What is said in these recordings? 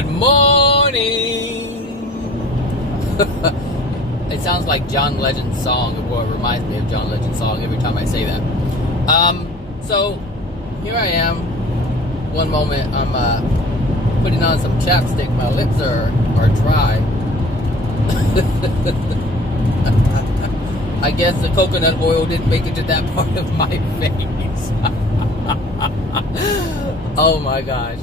Good morning. It sounds like John Legend's song. Well, it reminds me of John Legend's song every time I say that. So here I am. One moment I'm putting on some chapstick. My lips are dry. I guess the coconut oil didn't make it to that part of my face. Oh my gosh.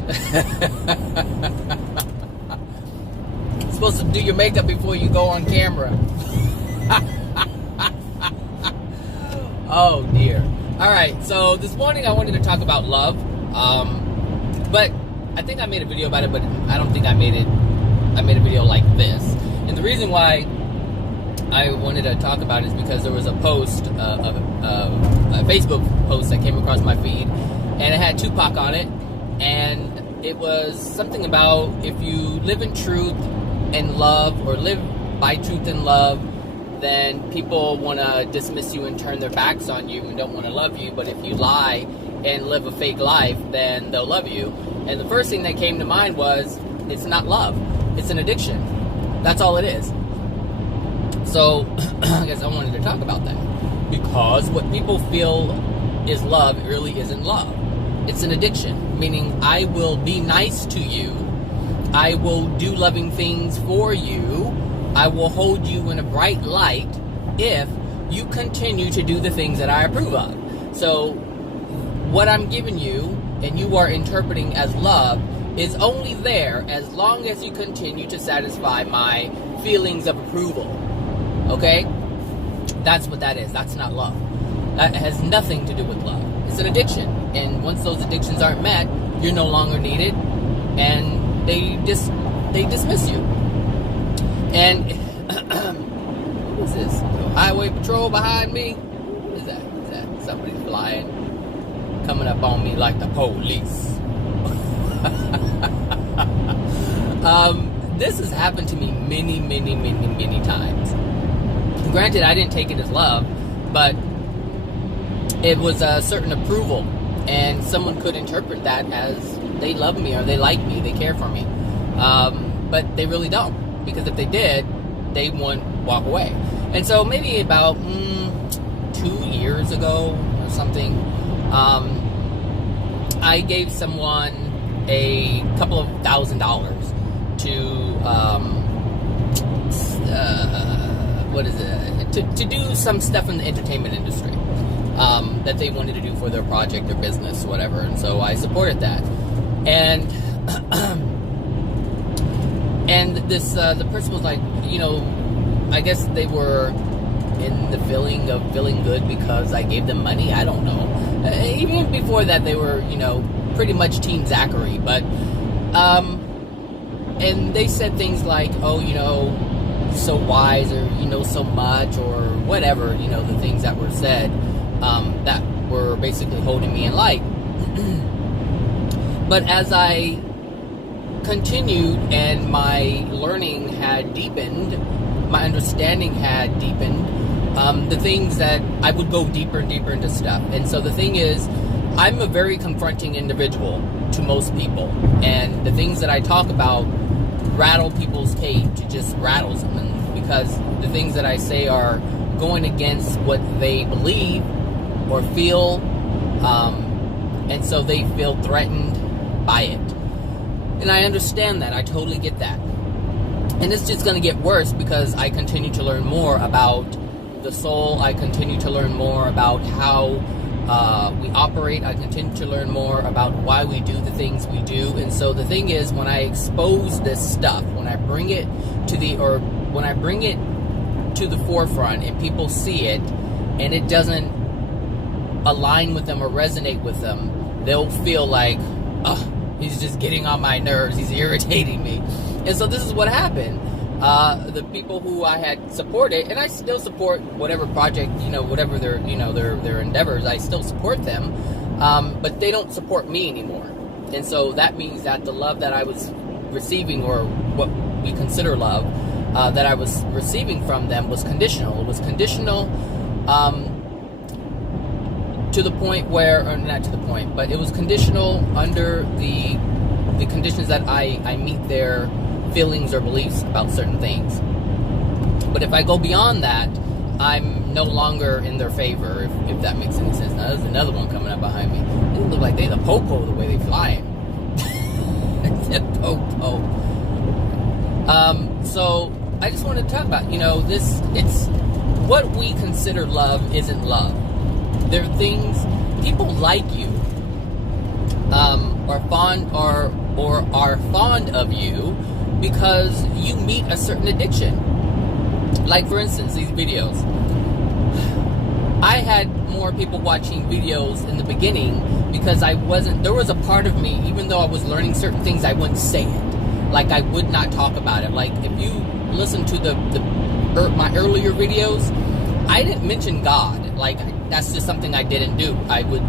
Supposed to do your makeup before you go on camera. Oh dear. Alright, so this morning I wanted to talk about love. But I think I made a video about it, but I don't think I made a video like this. And the reason why I wanted to talk about it is because there was a post, a Facebook post that came across my feed, and it had Tupac on it, and it was something about if you live in truth and love, or live by truth and love, then people want to dismiss you and turn their backs on you and don't want to love you. But if you lie and live a fake life, then they'll love you. And the first thing that came to mind was, it's not love, it's an addiction. That's all it is. So I guess I wanted to talk about that, because what people feel is love, it really isn't love. It's an addiction, meaning I will be nice to you, I will do loving things for you, I will hold you in a bright light if you continue to do the things that I approve of. So what I'm giving you and you are interpreting as love is only there as long as you continue to satisfy my feelings of approval. Okay? That's what that is. That's not love. That has nothing to do with love. It's an addiction. And once those addictions aren't met, you're no longer needed, and they dismiss you. And what is this? Highway patrol behind me? What is that? Is that somebody flying? Coming up on me like the police. This has happened to me many times. Granted, I didn't take it as love, but it was a certain approval, and someone could interpret that as they love me or they like me, they care for me. But they really don't, because if they did, they wouldn't walk away. And so maybe about 2 years ago or something, I gave someone a couple of $1,000 to to do some stuff in the entertainment industry that they wanted to do for their project, their business, whatever. And so I supported that. And and this the person was like, I guess they were in the feeling of feeling good because I gave them money. I don't know. Even before that, they were, pretty much Team Zachary. But and they said things like, oh, so wise, or so much, or whatever, the things that were said that were basically holding me in light. But as I continued and my learning had deepened, my understanding had deepened, the things that I would go deeper and deeper into stuff. And so the thing is, I'm a very confronting individual to most people, and the things that I talk about rattle people's cage. It just rattles them, and because the things that I say are going against what they believe or feel, and so they feel threatened by it. And I understand that. I totally get that. And it's just going to get worse because I continue to learn more about the soul. I continue to learn more about how we operate. I continue to learn more about why we do the things we do. And so the thing is, when I expose this stuff, when I bring it to the forefront and people see it and it doesn't align with them or resonate with them, they'll feel like, oh, he's just getting on my nerves, he's irritating me. And so this is what happened. The people who I had supported, and I still support whatever project, whatever their endeavors, I still support them, but they don't support me anymore. And so that means that the love that I was receiving, or what we consider love, that I was receiving from them was conditional. It was conditional to the point where, or not to the point, but it was conditional under the the conditions that I meet their feelings or beliefs about certain things. But if I go beyond that, I'm no longer in their favor, if that makes any sense. Now, there's another one coming up behind me. They look like they the po-po the way they fly. It's a po-po. So I just wanted to talk about, it's what we consider love isn't love. There are things, people like you, are fond or are fond of you because you meet a certain addiction. Like, for instance, these videos. I had more people watching videos in the beginning because there was a part of me, even though I was learning certain things, I wouldn't say it. Like, I would not talk about it. Like, if you listen to my earlier videos, I didn't mention God. Like, that's just something I didn't do. I would,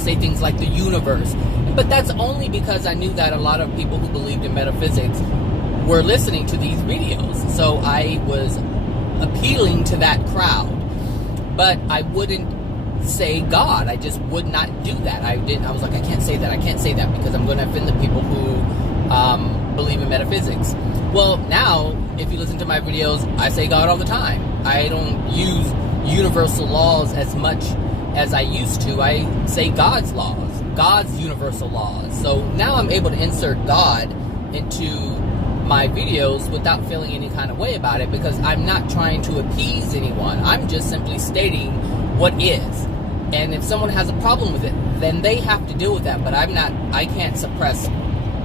say things like the universe. But that's only because I knew that a lot of people who believed in metaphysics were listening to these videos. So I was appealing to that crowd. But I wouldn't say God. I just would not do that. I was like, I can't say that because I'm going to offend the people who believe in metaphysics. Well, now, if you listen to my videos, I say God all the time. I don't use universal laws as much as I used to. I say God's laws, God's universal laws. So now I'm able to insert God into my videos without feeling any kind of way about it, because I'm not trying to appease anyone. I'm just simply stating what is. And if someone has a problem with it, then they have to deal with that. But I can't suppress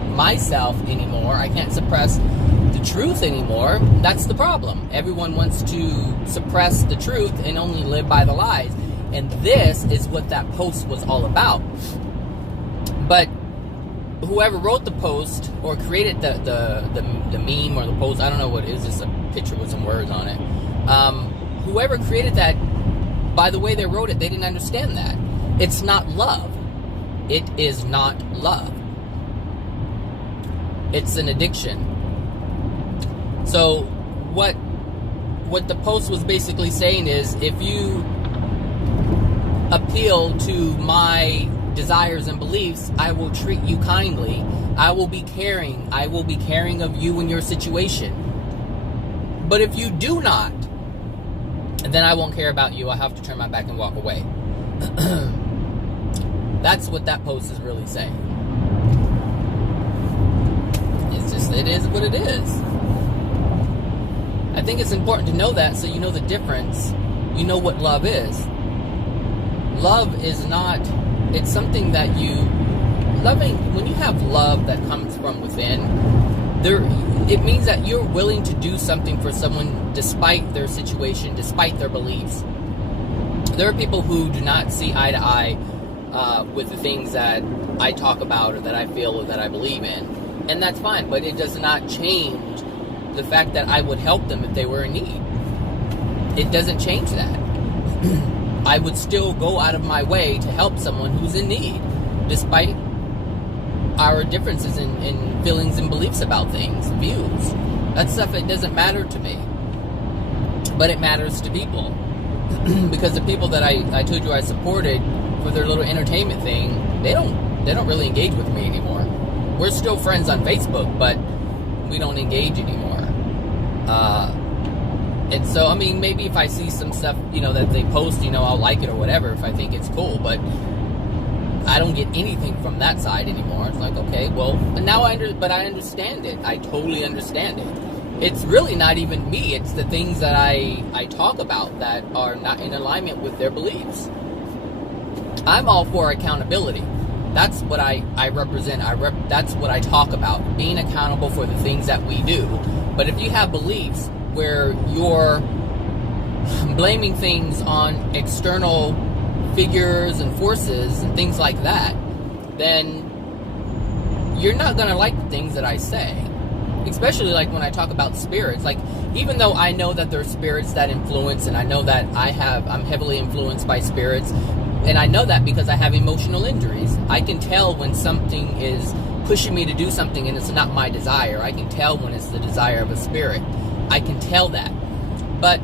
myself anymore. I can't suppress the truth anymore. That's the problem. Everyone wants to suppress the truth and only live by the lies. And this is what that post was all about. But whoever wrote the post or created the meme or the post, I don't know what it is, just a picture with some words on it. Whoever created that, by the way they wrote it, they didn't understand that. It's not love. It is not love. It's an addiction. So what the post was basically saying is, if you appeal to my desires and beliefs, I will treat you kindly. I will be caring. I will be caring of you and your situation. But if you do not, then I won't care about you. I have to turn my back and walk away. That's what that post is really saying. It is what it is. I think it's important to know that, so you know the difference. You know what love is. Love is not, it's something that when you have love that comes from within, it means that you're willing to do something for someone despite their situation, despite their beliefs. There are people who do not see eye to eye with the things that I talk about or that I feel or that I believe in. And that's fine, but it does not change the fact that I would help them if they were in need. It doesn't change that. I would still go out of my way to help someone who's in need, despite our differences in feelings and beliefs about things, views. That stuff, it doesn't matter to me. But it matters to people. Because the people that I told you I supported for their little entertainment thing, they don't really engage with me anymore. We're still friends on Facebook, but we don't engage anymore. And so, I mean, maybe if I see some stuff, that they post, I'll like it or whatever if I think it's cool, but I don't get anything from that side anymore. It's like, okay, well, now I understand it. I totally understand it. It's really not even me. It's the things that I talk about that are not in alignment with their beliefs. I'm all for accountability. That's what I represent. That's what I talk about. Being accountable for the things that we do. But if you have beliefs where you're blaming things on external figures and forces and things like that, then you're not going to like the things that I say. Especially like when I talk about spirits. Like, even though I know that there are spirits that influence, and I know that I'm heavily influenced by spirits, and I know that because I have emotional injuries. I can tell when something is pushing me to do something and it's not my desire. I can tell when it's the desire of a spirit. I can tell that. But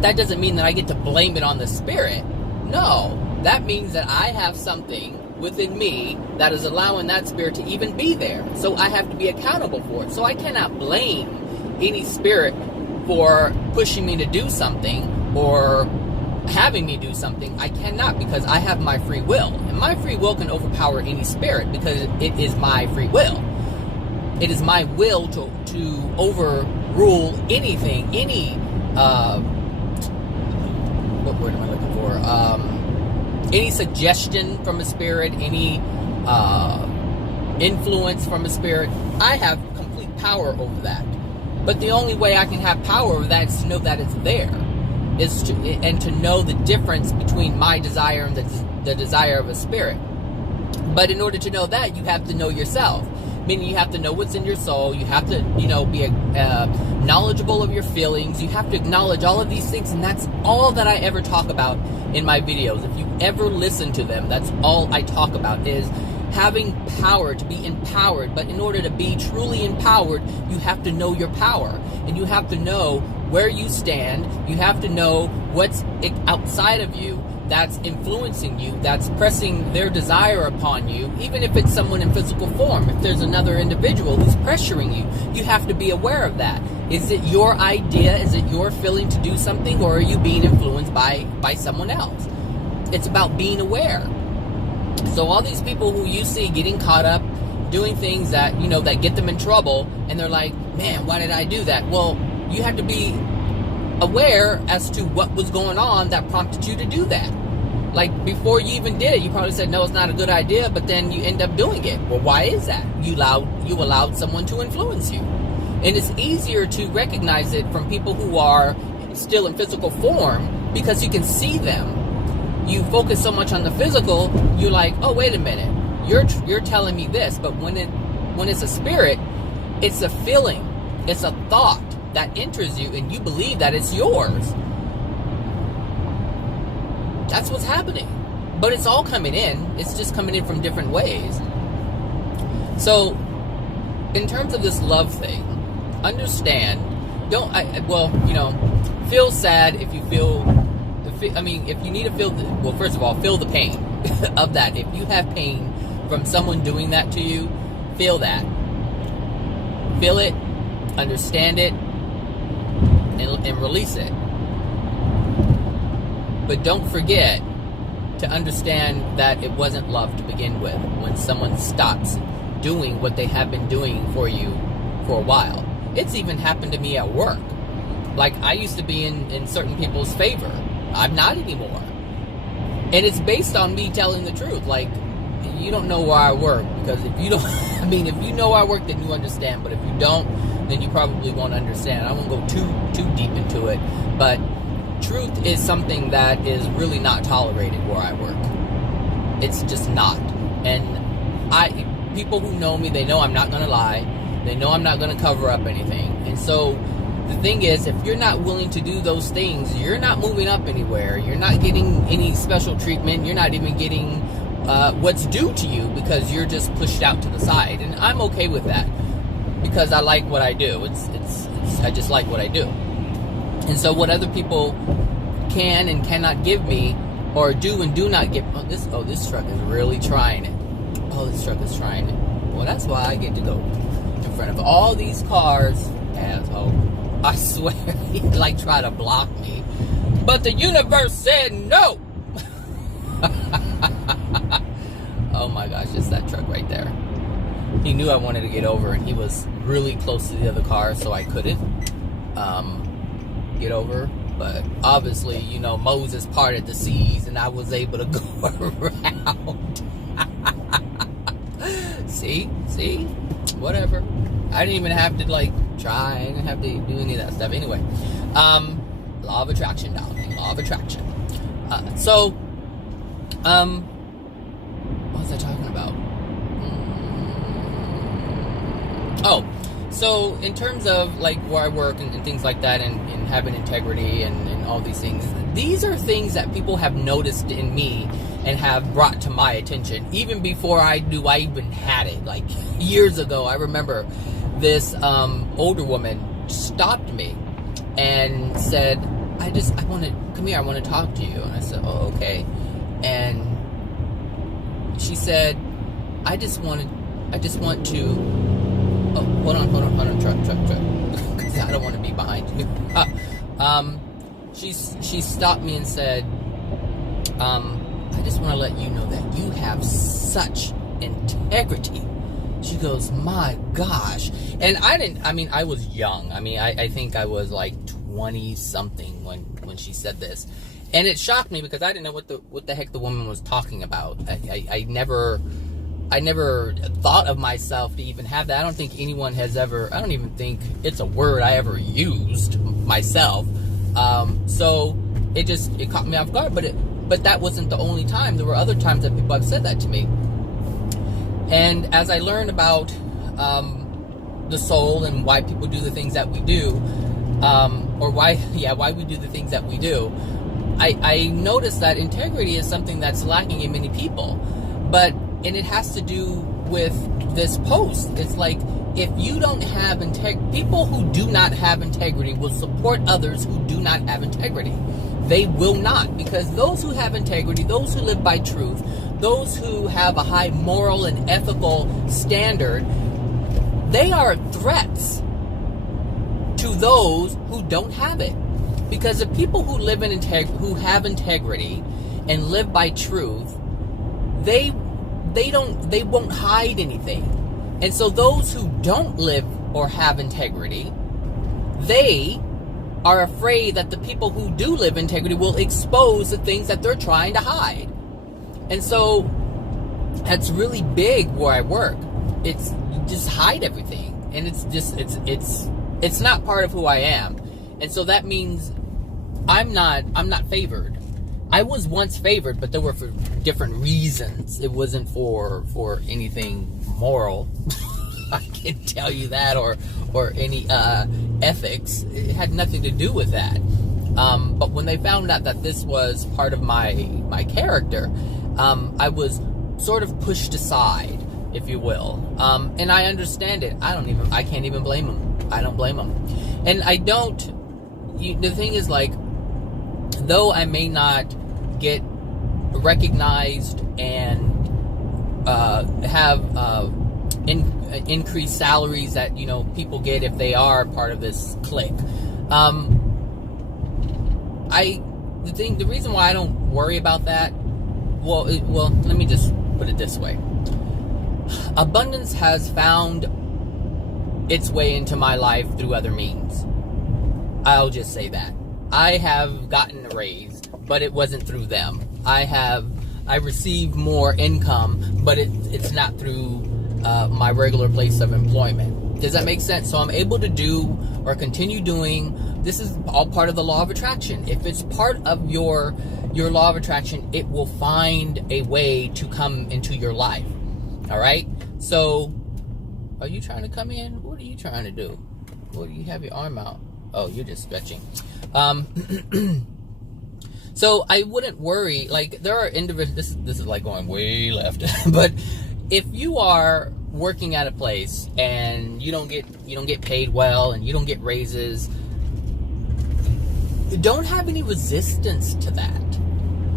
that doesn't mean that I get to blame it on the spirit. No, that means that I have something within me that is allowing that spirit to even be there. So I have to be accountable for it. So I cannot blame any spirit for pushing me to do something or having me do something. I cannot, because I have my free will. And my free will can overpower any spirit because it is my free will. It is my will to overrule anything, any, what word am I looking for? Any suggestion from a spirit, any influence from a spirit. I have complete power over that. But the only way I can have power over that is to know that it's there. And to know the difference between my desire and the desire of a spirit. But in order to know that, you have to know yourself. Meaning you have to know what's in your soul. You have to, be knowledgeable of your feelings. You have to acknowledge all of these things. And that's all that I ever talk about in my videos. If you ever listen to them, that's all I talk about, is having power, to be empowered. But in order to be truly empowered, you have to know your power. And you have to know where you stand. You have to know what's outside of you that's influencing you, that's pressing their desire upon you, even if it's someone in physical form. If there's another individual who's pressuring you, you have to be aware of that. Is it your idea? Is it your feeling to do something, or are you being influenced by someone else? It's about being aware. So all these people who you see getting caught up doing things that, that get them in trouble, and they're like, man, why did I do that? Well, you have to be aware as to what was going on that prompted you to do that. Like, before you even did it, you probably said, no, it's not a good idea, but then you end up doing it. Well, why is that? You allowed someone to influence you. And it's easier to recognize it from people who are still in physical form, because you can see them. You focus so much on the physical, you're like, oh, wait a minute, you're telling me this. But when it's a spirit, it's a feeling, it's a thought that enters you, and you believe that it's yours. That's what's happening. But it's all coming in. It's just coming in from different ways. So, in terms of this love thing, understand, feel sad if you if you need to feel, first of all, feel the pain of that. If you have pain from someone doing that to you, feel that. Feel it, understand it, and release it. But don't forget to understand that it wasn't love to begin with when someone stops doing what they have been doing for you for a while. It's even happened to me at work. Like, I used to be in certain people's favor. I'm not anymore. And it's based on me telling the truth. Like, you don't know where I work, because if you don't, if you know where I work, then you understand. But if you don't, then you probably won't understand. I won't go too deep into it, but truth is something that is really not tolerated where I work. It's just not. And people who know me, they know I'm not going to lie. They know I'm not going to cover up anything. And so the thing is, if you're not willing to do those things, you're not moving up anywhere. You're not getting any special treatment. You're not even getting what's due to you, because you're just pushed out to the side. And I'm okay with that, because I like what I do. I just like what I do. And so what other people can and cannot give me, or do and do not give, this truck is really trying it. Oh, this truck is trying it. Well, that's why I get to go in front of all these cars, asshole. I swear, he try to block me. But the universe said no. Oh my gosh, it's that truck right there. He knew I wanted to get over, and he was really close to the other car, so I couldn't get over. But obviously, Moses parted the seas, and I was able to go around. See, whatever. I didn't even have to try. I didn't have to do any of that stuff. Anyway, law of attraction, darling. Law of attraction. What was I talking about? So in terms of where I work and things like that, and having integrity and all these things, these are things that people have noticed in me and have brought to my attention even before I knew I even had it. Years ago, I remember this older woman stopped me and said, come here, I want to talk to you. And I said, oh, okay. And she said, I just want to, oh, hold on, truck, because I don't want to be behind you. She stopped me and said, I just want to let you know that you have such integrity. She goes, my gosh. And I was young. I think I was like 20 something when she said this. And it shocked me because I didn't know what the heck the woman was talking about. I never thought of myself to even have that. I don't think anyone has ever, I don't even think it's a word I ever used myself. So it caught me off guard, but that wasn't the only time. There were other times that people have said that to me. And as I learned about the soul and why people do the things that we do, or why we do the things that we do, I noticed that integrity is something that's lacking in many people. And it has to do with this post. It's like, if you don't have people who do not have integrity will support others who do not have integrity. They will not, because those who have integrity, those who live by truth, those who have a high moral and ethical standard, they are threats to those who don't have it. Because the people who live who have integrity and live by truth, they won't hide anything. And so those who don't live or have integrity, they are afraid that the people who do live integrity will expose the things that they're trying to hide. And so that's really big where I work. It's, you just hide everything. And it's not part of who I am. And so that means I'm not favored. I was once favored, but they were for different reasons. It wasn't for anything moral. I can tell you that, or any ethics. It had nothing to do with that. But when they found out that this was part of my character, I was sort of pushed aside, if you will. And I understand it. I can't even blame them. I don't blame them. And the thing is, like, though I may not get recognized and have increased salaries that people get if they are part of this clique, the reason why I don't worry about that, well, let me just put it this way. Abundance has found its way into my life through other means. I'll just say that. I have gotten a raise, but it wasn't through them. I received more income, but it's not through my regular place of employment. Does that make sense? So I'm able to do or continue doing. This is all part of the law of attraction. If it's part of your law of attraction, it will find a way to come into your life. All right? So, are you trying to come in? What are you trying to do? What do you have your arm out? Oh, you're just stretching. So I wouldn't worry. Like, there are individuals. This is like going way left. But if you are working at a place and you don't get paid well and you don't get raises, don't have any resistance to that.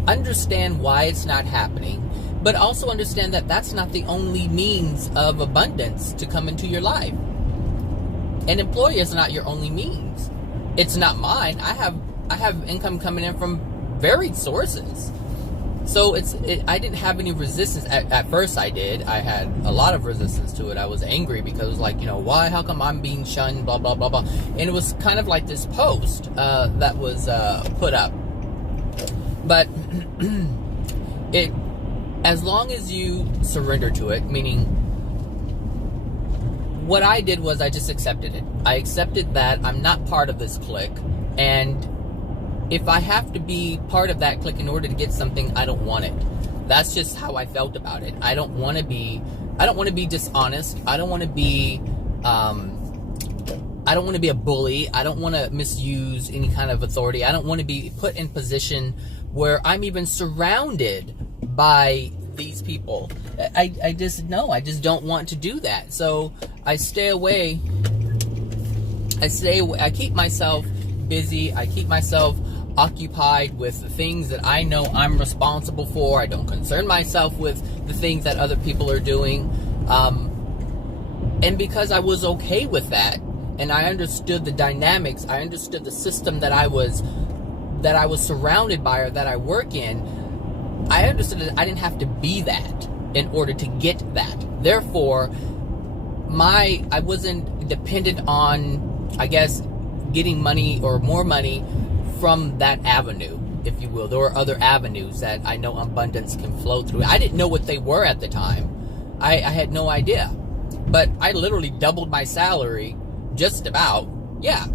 Understand why it's not happening, but also understand that that's not the only means of abundance to come into your life. An employer is not your only means. It's not mine. I have income coming in from varied sources. So I didn't have any resistance. At first I did. I had a lot of resistance to it. I was angry because it was like, why? How come I'm being shunned? Blah, blah, blah, blah. And it was kind of like this post that was put up. But as long as you surrender to it, meaning what I did was I just accepted it. I accepted that I'm not part of this clique. And if I have to be part of that clique in order to get something, I don't want it. That's just how I felt about it. I don't want to be dishonest. I don't want to be a bully. I don't want to misuse any kind of authority. I don't want to be put in position where I'm even surrounded by these people. I just don't want to do that. So I stay away. I keep myself busy. I keep myself occupied with the things that I know I'm responsible for. I don't concern myself with the things that other people are doing. And because I was okay with that, and I understood the dynamics, I understood the system that I was surrounded by, or that I work in, I understood that I didn't have to be that in order to get that. Therefore, I wasn't dependent on, I guess, getting money or more money from that avenue, if you will. There were other avenues that I know abundance can flow through. I didn't know what they were at the time. I had no idea. But I literally doubled my salary, just about. Yeah,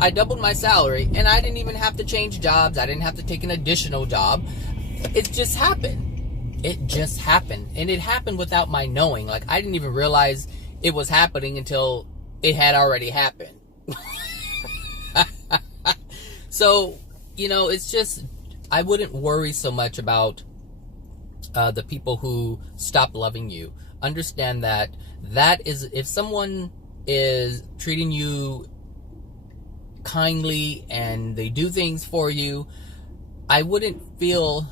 I doubled my salary, and I didn't even have to change jobs. I didn't have to take an additional job. It just happened. It just happened. And it happened without my knowing. Like, I didn't even realize it was happening until it had already happened. So, it's just, I wouldn't worry so much about the people who stop loving you. Understand that is, if someone is treating you kindly and they do things for you, I wouldn't feel,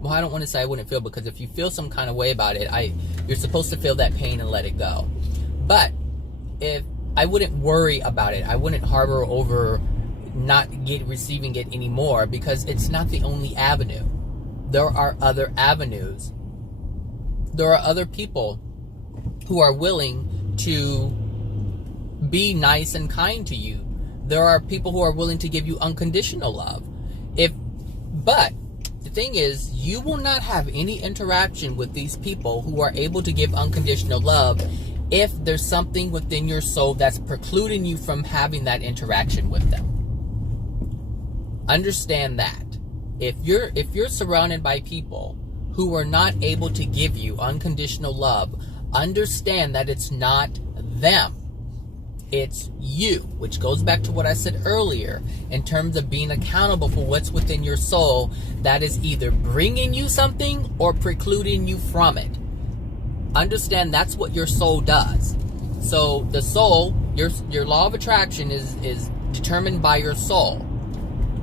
well, I don't want to say I wouldn't feel, because if you feel some kind of way about it, you're supposed to feel that pain and let it go. But if I wouldn't worry about it, I wouldn't harbor over not receiving it anymore, because it's not the only avenue. There are other avenues. There are other people who are willing to be nice and kind to you. There are people who are willing to give you unconditional love. But the thing is, you will not have any interaction with these people who are able to give unconditional love if there's something within your soul that's precluding you from having that interaction with them. Understand that. If you're surrounded by people who are not able to give you unconditional love, understand that it's not them. It's you, which goes back to what I said earlier in terms of being accountable for what's within your soul that is either bringing you something or precluding you from it. Understand that's what your soul does. So the soul, your law of attraction is determined by your soul.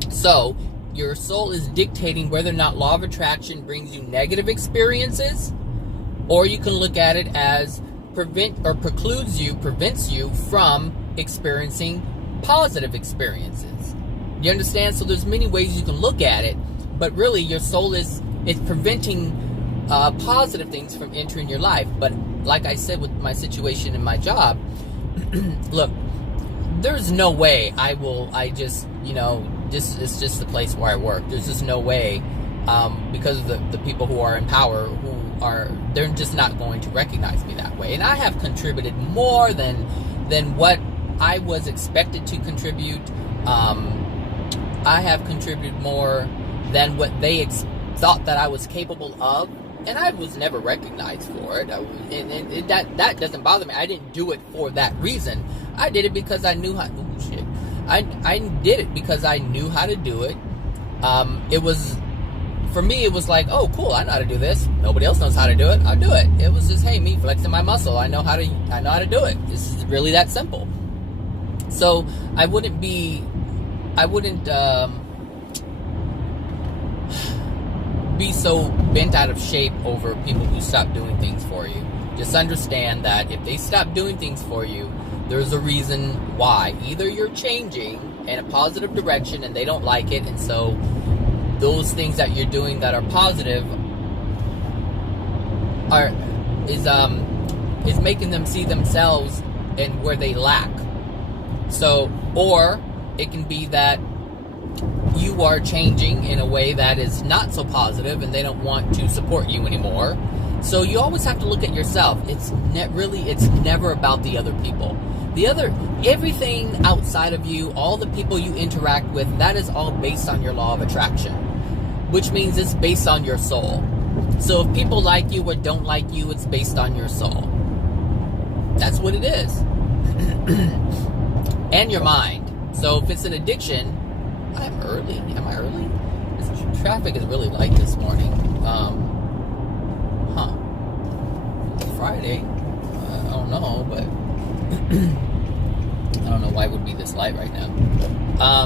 So your soul is dictating whether or not law of attraction brings you negative experiences, or you can look at it as prevents you from experiencing positive experiences. You understand? So there's many ways you can look at it, but really your soul is preventing positive things from entering your life. But like I said with my situation in my job, look, there's no way this is just the place where I work. There's just no way, because of the people who are in power, they're just not going to recognize me that way. And I have contributed more than what I was expected to contribute. I have contributed more than what they thought that I was capable of, and I was never recognized for it. That doesn't bother me. I didn't do it for that reason. I did it because I knew how. Oh shit! I did it because I knew how to do it. For me, it was like, oh, cool, I know how to do this. Nobody else knows how to do it. I'll do it. It was just, hey, me flexing my muscle. I know how to do it. This is really that simple. So I wouldn't be so bent out of shape over people who stop doing things for you. Just understand that if they stop doing things for you, there's a reason why. Either you're changing in a positive direction and they don't like it, and so those things that you're doing that are positive is making them see themselves and where they lack. So, or it can be that you are changing in a way that is not so positive and they don't want to support you anymore. So you always have to look at yourself. It's never about the other people. Everything outside of you, all the people you interact with, that is all based on your law of attraction, which means it's based on your soul. So if people like you or don't like you, it's based on your soul. That's what it is. And your mind. So if it's an addiction, I'm early. Am I early? This traffic is really light this morning. It's Friday. I don't know, but I don't know why it would be this light right now. I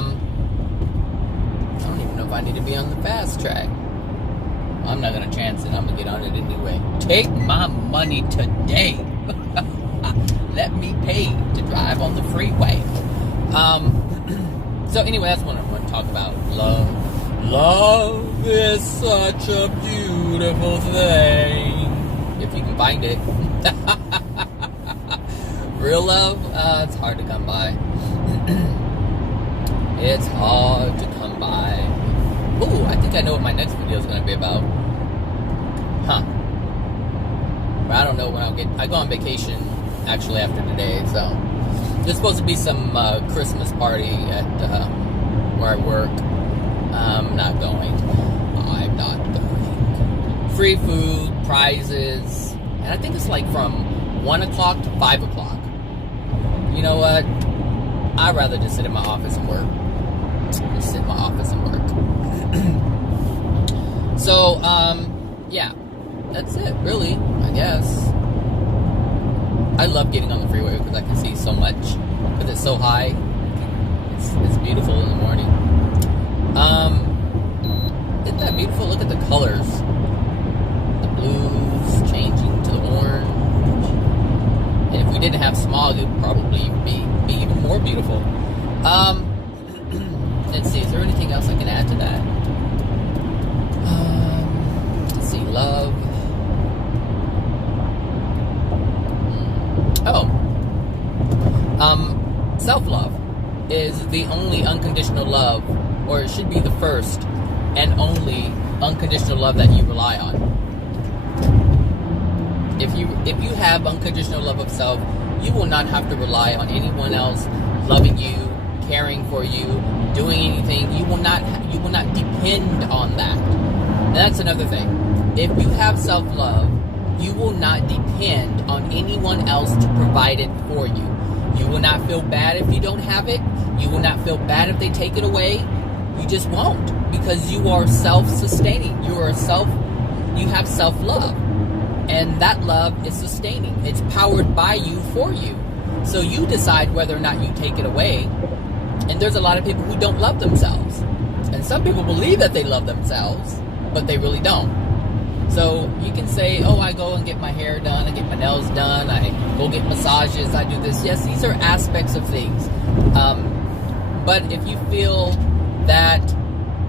don't I need to be on the fast track. I'm not going to chance it. I'm going to get on it anyway. Take my money today. Let me pay to drive on the freeway. So anyway, that's what I want to talk about. Love. Love is such a beautiful thing. If you can find it. Real love, it's hard to come by. It's hard to come by. Ooh, I think I know what my next video is going to be about. But I don't know when I'll get... I go on vacation, actually, after today, so... There's supposed to be some Christmas party at where I work. I'm not going. I'm not going. Free food, prizes, and I think it's like from 1 o'clock to 5 o'clock. You know what? I'd rather just sit in my office and work. Just sit in my office and work. So, yeah. That's it, really, I guess. I love getting on the freeway because I can see so much. Because it's so high. It's beautiful in the morning. Isn't that beautiful? Look at the colors. The blues changing to the orange. And if we didn't have smog, it would probably be even more beautiful. Let's see, is there anything else I can add to that? Let's see, love. Self-love is the only unconditional love, or it should be the first and only unconditional love that you rely on. If you have unconditional love of self, you will not have to rely on anyone else loving you, caring for you, doing anything. You will not depend on that. And that's another thing. If you have self-love, you will not depend on anyone else to provide it for you. You will not feel bad if you don't have it. You will not feel bad if they take it away. You just won't, because you are self-sustaining. You have self-love. And that love is sustaining. It's powered by you, for you. So you decide whether or not you take it away. And there's a lot of people who don't love themselves. And some people believe that they love themselves, but they really don't. So you can say, oh, I go and get my hair done, I get my nails done, I go get massages, I do this. Yes, these are aspects of things. But if you feel that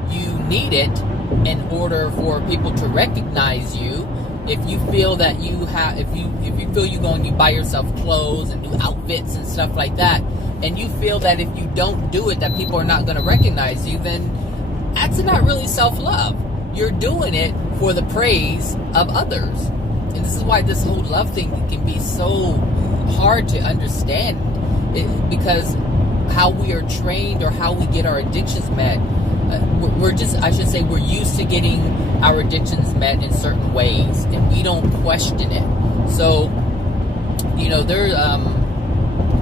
you need it in order for people to recognize you, if you feel that you have, if you feel you go and you buy yourself clothes and new outfits and stuff like that, and you feel that if you don't do it, that people are not going to recognize you, then that's not really self-love. You're doing it for the praise of others. And this is why this whole love thing can be so hard to understand. Because how we are trained or how we get our addictions met, we're used to getting our addictions met in certain ways, and we don't question it. So,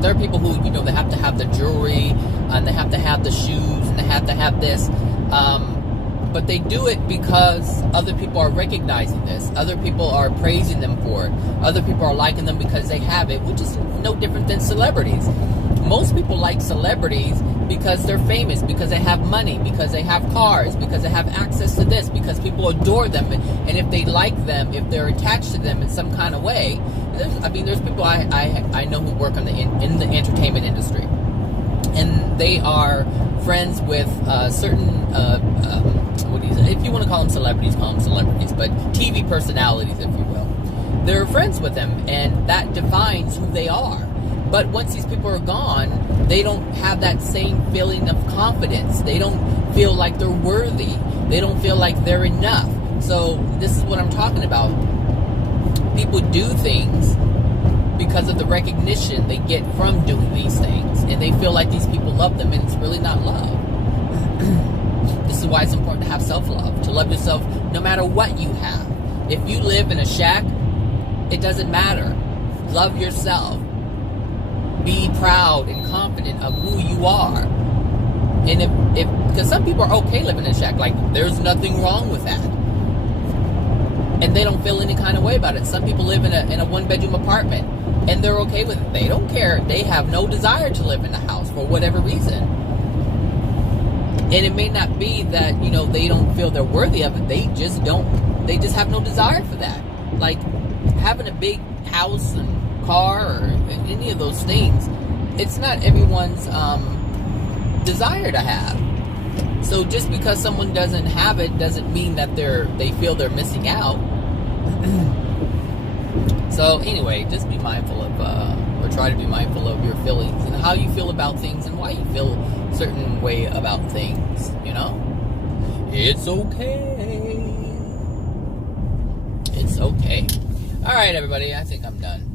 there are people who, they have to have the jewelry, and they have to have the shoes, and they have to have this. But they do it because other people are recognizing this. Other people are praising them for it. Other people are liking them because they have it, which is no different than celebrities. Most people like celebrities because they're famous, because they have money, because they have cars, because they have access to this, because people adore them. And if they like them, if they're attached to them in some kind of way, there's people I know who work in the entertainment industry. And they are friends with certain, if you want to call them celebrities, but TV personalities, if you will. They're friends with them, and that defines who they are. But once these people are gone, they don't have that same feeling of confidence. They don't feel like they're worthy. They don't feel like they're enough. So this is what I'm talking about. People do things because of the recognition they get from doing these things, and they feel like these people love them, and it's really not love. This is why it's important to have self-love, to love yourself no matter what you have. If you live in a shack, it doesn't matter. Love yourself. Be proud and confident of who you are. And because some people are okay living in a shack, like there's nothing wrong with that, and they don't feel any kind of way about it. Some people live in a one-bedroom apartment, and they're okay with it. They don't care. They have no desire to live in a house for whatever reason. And it may not be that, you know, they don't feel they're worthy of it. They just have no desire for that. Like, having a big house and car or any of those things, it's not everyone's desire to have. So just because someone doesn't have it doesn't mean that they feel they're missing out. So anyway, just be mindful of, or try to be mindful of your feelings and how you feel about things and why you feel a certain way about things, you know? It's okay. It's okay. All right, everybody, I think I'm done.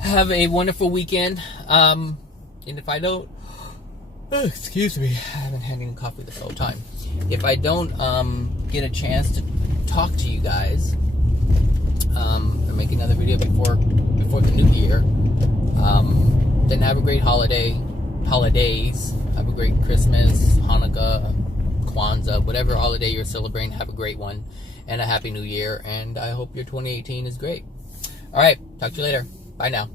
Have a wonderful weekend. And if I don't, excuse me, I haven't had any coffee this whole time. If I don't get a chance to talk to you guys, or make another video before the new year, then have a great holidays. Have a great Christmas, Hanukkah, Kwanzaa, whatever holiday you're celebrating. Have a great one, and a happy new year. And I hope your 2018 is great. All right, talk to you later. Bye now.